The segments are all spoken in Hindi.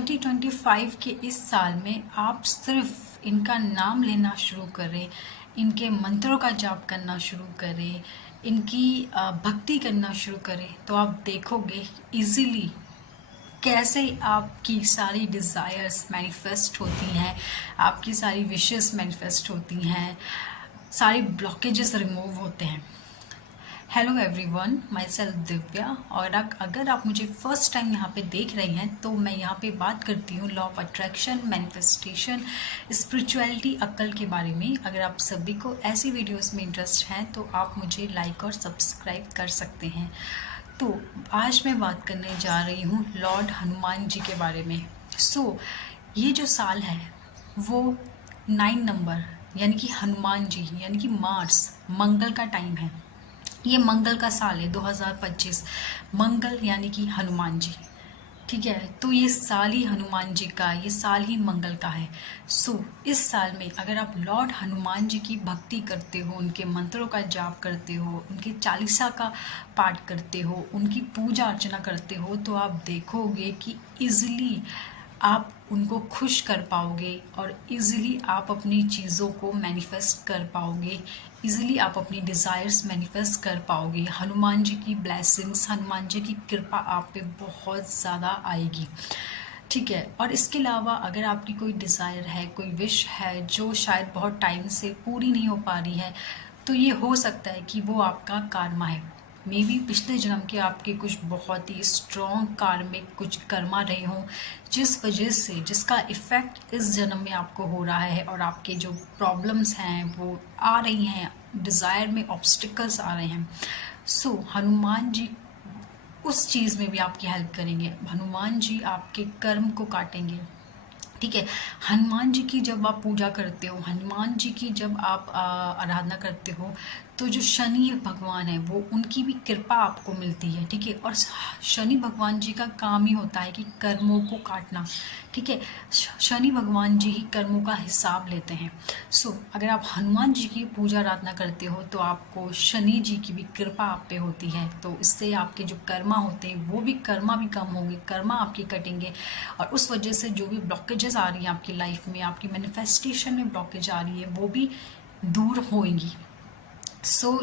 2025 के इस साल में आप सिर्फ इनका नाम लेना शुरू करें, इनके मंत्रों का जाप करना शुरू करें, इनकी भक्ति करना शुरू करें, तो आप देखोगे इजीली कैसे आपकी सारी डिज़ायर्स मैनिफेस्ट होती हैं, आपकी सारी विशेस मैनिफेस्ट होती हैं, सारी ब्लॉकेजेस रिमूव होते हैं। Hello everyone, my self Divya. और अगर आप मुझे फर्स्ट टाइम यहाँ पे देख रहे हैं तो मैं यहाँ पे बात करती हूँ law of attraction, manifestation, spirituality, अक्ल के बारे में। अगर आप सभी को ऐसी वीडियोस में इंटरेस्ट है तो आप मुझे लाइक और सब्सक्राइब कर सकते हैं। तो आज मैं बात करने जा रही हूँ लॉर्ड हनुमान जी के बारे में। ये जो साल है वो 9 नंबर यानी कि हनुमान जी यानी कि मार्स, मंगल का टाइम है। ये मंगल का साल है 2025, मंगल यानी कि हनुमान जी, ठीक है। तो ये साल ही हनुमान जी का, ये साल ही मंगल का है। इस साल में अगर आप लॉर्ड हनुमान जी की भक्ति करते हो, उनके मंत्रों का जाप करते हो, उनके चालीसा का पाठ करते हो, उनकी पूजा अर्चना करते हो, तो आप देखोगे कि इजीली आप उनको खुश कर पाओगे और इजीली आप अपनी चीज़ों को मैनिफेस्ट कर पाओगे, इजीली आप अपनी डिज़ायर्स मैनिफेस्ट कर पाओगे। हनुमान जी की ब्लेसिंग्स, हनुमान जी की कृपा आप पे बहुत ज़्यादा आएगी, ठीक है। और इसके अलावा अगर आपकी कोई डिज़ायर है, कोई विश है जो शायद बहुत टाइम से पूरी नहीं हो पा रही है, तो ये हो सकता है कि वो आपका कार्मा है। मे बी पिछले जन्म के आपके कुछ बहुत ही स्ट्रॉन्ग कार्मिक कुछ कर्मा रहे हों, जिस वजह से जिसका इफ़ेक्ट इस जन्म में आपको हो रहा है और आपके जो प्रॉब्लम्स हैं वो आ रही हैं, डिज़ायर में ऑब्स्टिकल्स आ रहे हैं। हनुमान जी उस चीज़ में भी आपकी हेल्प करेंगे। हनुमान जी आपके कर्म को काटेंगे, ठीक है। हनुमान जी की जब आप पूजा करते हो, हनुमान जी की जब आप आराधना करते हो, तो जो शनि भगवान है वो उनकी भी कृपा आपको मिलती है, ठीक है। और शनि भगवान जी का काम ही होता है कि कर्मों को काटना, ठीक है। शनि भगवान जी ही कर्मों का हिसाब लेते हैं। अगर आप हनुमान जी की पूजा आराधना करते हो तो आपको शनि जी की भी कृपा आप पे होती है, तो इससे आपके जो कर्मा होते हैं वो भी कर्मा भी कम होंगे, कर्मा आपके कटेंगे, और उस वजह से जो भी ब्लॉकेजेस आ रही हैं आपकी लाइफ में, आपकी मैनिफेस्टेशन में ब्लॉकेज आ रही है, वो भी दूर होंगी।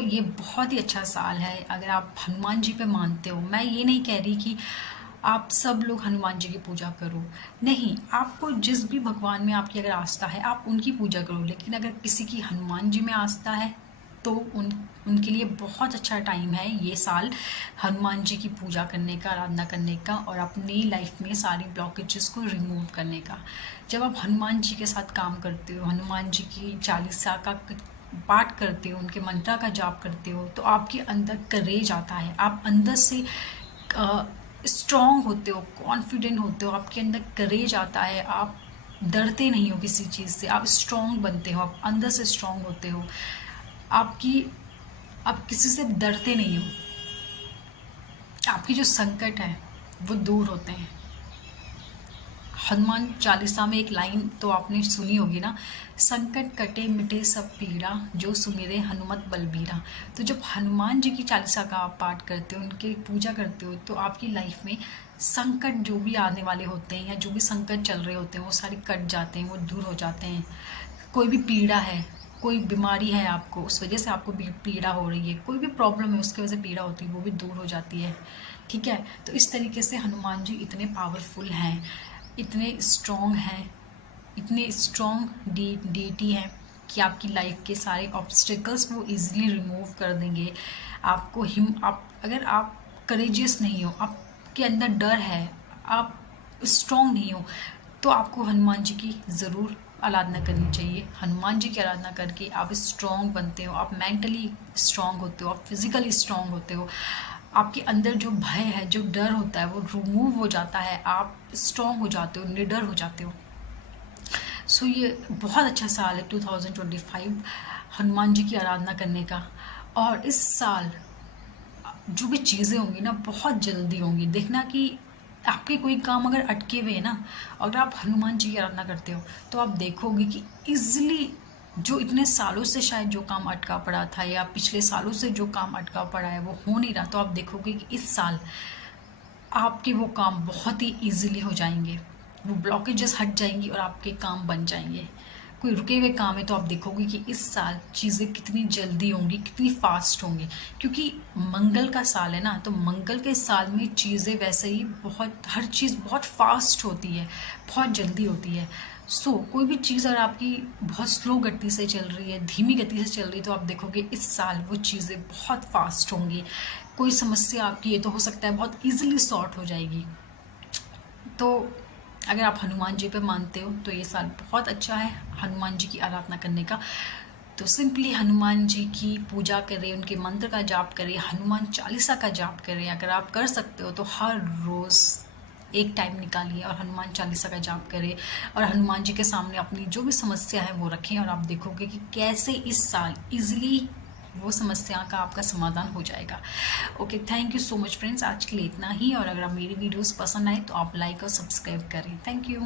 ये बहुत ही अच्छा साल है अगर आप हनुमान जी पे मानते हो। मैं ये नहीं कह रही कि आप सब लोग हनुमान जी की पूजा करो, नहीं, आपको जिस भी भगवान में आपकी अगर आस्था है आप उनकी पूजा करो, लेकिन अगर किसी की हनुमान जी में आस्था है तो उनके लिए बहुत अच्छा टाइम है ये साल हनुमान जी की पूजा करने का, आराधना करने का और अपनी लाइफ में सारी ब्लॉकेजेस को रिमूव करने का। जब आप हनुमान जी के साथ काम करते हो, हनुमान जी की चालीसा का पाठ करते हो, उनके मंत्र का जाप करते हो, तो आपके अंदर करेज आता है, आप अंदर से स्ट्रॉन्ग होते हो, कॉन्फिडेंट होते हो, आपके अंदर करेज आता है, आप डरते नहीं हो किसी चीज़ से, आप स्ट्रॉन्ग बनते हो, आप अंदर से स्ट्रॉन्ग होते हो, आप किसी से डरते नहीं हो, आपकी जो संकट है वो दूर होते हैं। हनुमान चालीसा में एक लाइन तो आपने सुनी होगी ना, संकट कटे मिटे सब पीड़ा, जो सुमिरे हनुमत बलबीरा। तो जब हनुमान जी की चालीसा का आप पाठ करते हो, उनकी पूजा करते हो, तो आपकी लाइफ में संकट जो भी आने वाले होते हैं या जो भी संकट चल रहे होते हैं वो सारे कट जाते हैं, वो दूर हो जाते हैं। कोई भी पीड़ा है, कोई बीमारी है आपको, उस वजह से आपको पीड़ा हो रही है, कोई भी प्रॉब्लम है उसकी वजह से पीड़ा होती है, वो भी दूर हो जाती है, ठीक है। तो इस तरीके से हनुमान जी इतने पावरफुल हैं, इतने स्ट्रॉन्ग हैं, इतने स्ट्रॉन्ग डीटी हैं कि आपकी लाइफ के सारे ऑब्स्टिकल्स वो इजीली रिमूव कर देंगे। आप अगर आप करेजियस नहीं हो, आपके अंदर डर है, आप स्ट्रॉन्ग नहीं हो, तो आपको हनुमान जी की ज़रूर आराधना करनी चाहिए। हनुमान जी की आराधना करके आप स्ट्रॉन्ग बनते हो, आप मेंटली स्ट्रॉन्ग होते हो, आप फिजिकली स्ट्रॉन्ग होते हो, आपके अंदर जो भय है, जो डर होता है वो रिमूव हो जाता है, आप स्ट्रॉन्ग हो जाते हो, निडर हो जाते हो। ये बहुत अच्छा साल है 2025 हनुमान जी की आराधना करने का। और इस साल जो भी चीज़ें होंगी ना बहुत जल्दी होंगी। देखना कि आपके कोई काम अगर अटके हुए हैं ना, अगर आप हनुमान जी की आराधना करते हो तो आप देखोगे कि इजीली जो इतने सालों से शायद जो काम अटका पड़ा था या पिछले सालों से जो काम अटका पड़ा है वो हो नहीं रहा, तो आप देखोगे कि इस साल आपके वो काम बहुत ही इजीली हो जाएंगे। वो ब्लॉकेजेस हट जाएंगी और आपके काम बन जाएंगे। कोई रुके हुए काम है तो आप देखोगे कि इस साल चीज़ें कितनी जल्दी होंगी, कितनी फास्ट होंगी, क्योंकि मंगल का साल है ना। तो मंगल के साल में चीज़ें वैसे ही बहुत, हर चीज़ बहुत फास्ट होती है, बहुत जल्दी होती है। कोई भी चीज़ अगर आपकी बहुत स्लो गति से चल रही है, धीमी गति से चल रही है, तो आप देखोगे इस साल वो चीज़ें बहुत फास्ट होंगी। कोई समस्या आपकी है तो हो सकता है बहुत इजीली सॉर्ट हो जाएगी। तो अगर आप हनुमान जी पे मानते हो तो ये साल बहुत अच्छा है हनुमान जी की आराधना करने का। तो सिंपली हनुमान जी की पूजा करें, उनके मंत्र का जाप करें, हनुमान चालीसा का जाप करें। अगर आप कर सकते हो तो हर रोज़ एक टाइम निकालिए और हनुमान चालीसा का जाप करें, और हनुमान जी के सामने अपनी जो भी समस्या है वो रखें, और आप देखोगे कि कैसे इस साल इजीली वो समस्या का आपका समाधान हो जाएगा। Okay, thank you so much friends, आज के लिए इतना ही। और अगर आप मेरी वीडियोस पसंद आए तो आप लाइक और सब्सक्राइब करें। Thank you.